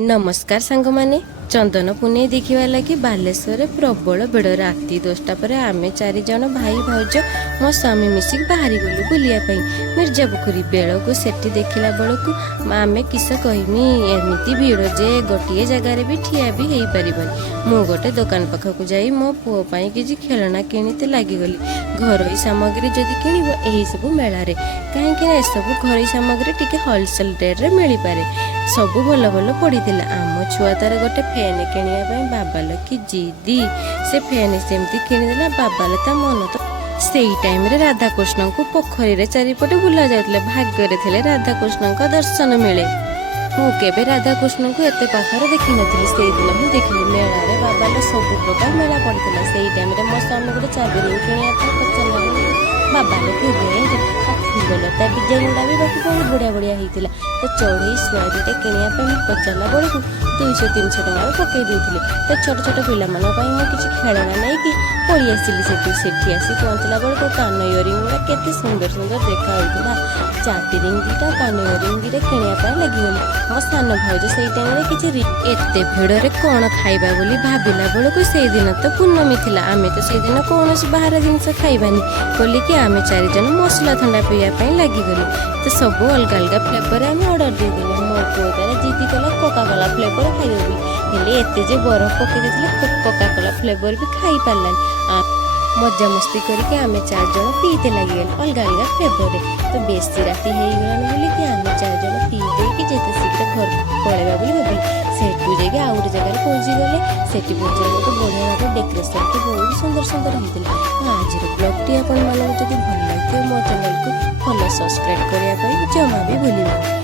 नमस्कार सांग माने चंदन पुने देखा लगी बालेश्वर प्रबल भिड़ राति 10टा पर आमे 4 जन भाई भाउज मो स्वामी मिसिक बाहरी गलु बुलियापाई मिर्जा पुखुरी बेल को सेठी देखला बेलू आमे किस कहमी एमती भिड़ जे गोटे जगार भी ठिया भी हो पारबनी मु गोटे दुकान पाखक जाई मो पुओ पाई किछि खेलना किणीते लागिगली घरोई सामग्री जदि किणिबो एही सब मेलारे कहीं सब घरोई सामग्री टिके होलसेल रेट रे मिल पारे सबू भल भल पड़ी आम छुआ तार गोटे फैन किणवा बाबाल कि जिदी से फैन सेमती किणदेला बाबाल ता मन तो से टाइम रे राधाकृष्ण को पोखरी चारिपटे बुला जाउतले भाग्य थे राधाकृष्ण का दर्शन मिले मुझे राधाकृष्ण को एत पाखर देखी नी से दिन मुझे देखली मेला रे बाबाल सब प्रकार मेला पड़ता से टाइम रे मो स्वामी गोटे चाबी रिंग किणवा पचार बाबाल कि फूललता डिजाइन गुड़ा भी बाकी बहुत बढ़िया बढ़िया होता तो चढ़ई स्नैरीटे किणवा पचारा बेलू 200-300 टकर पकई देते तो छोट छोट पिला मुझे खेलना नहीं कि पड़ी आसिली सेठी आसी पहुँचला बेलू कान इयरिंग गुड़ा केते सुंदर सुंदर देखा चाबी रिंग दीटा कान इयरिंग दीटा किणवा लगिगली मो सान भाउज से टाइम किसी एत भिड़े कौन खाइबा बोली भाविला बेलू से दिन तो पूर्णमी थिला आमे तो से दिन कौन बाहर जिनस खाइबानी बोलिकी आमे 4 जन मसला ठंडा पीवा लगिगलु तो सब अलग अलग फ्लेवर आम ऑर्डर देदेलु मो पुओ तार जिद्दी कला कोकाकोला फ्लेवर खाइबे हेले एते जे बरफ पकई देथिले कोकाकोला फ्लेवर भी खाई पारलानी मजा मस्ती करके आमे 4 जन पीते लगिगल अलग अलग फ्लेवर तो बेसी राति हो गलानी बोलिकी आमे 4 जन पी देकी जेते शीघ्र घर पळेबा बोली भाबिली सेठू जाके आ गोटे जगह पहुँची गले सेठी पहुँचला तो बढ़िया भाव डेकोरेशन की बहुत सुंदर सुंदर होता आज ब्लॉगटी आपण मानक जब भल लगे मो चैनल को फॉलो सब्सक्राइब करने जमा भी भूल।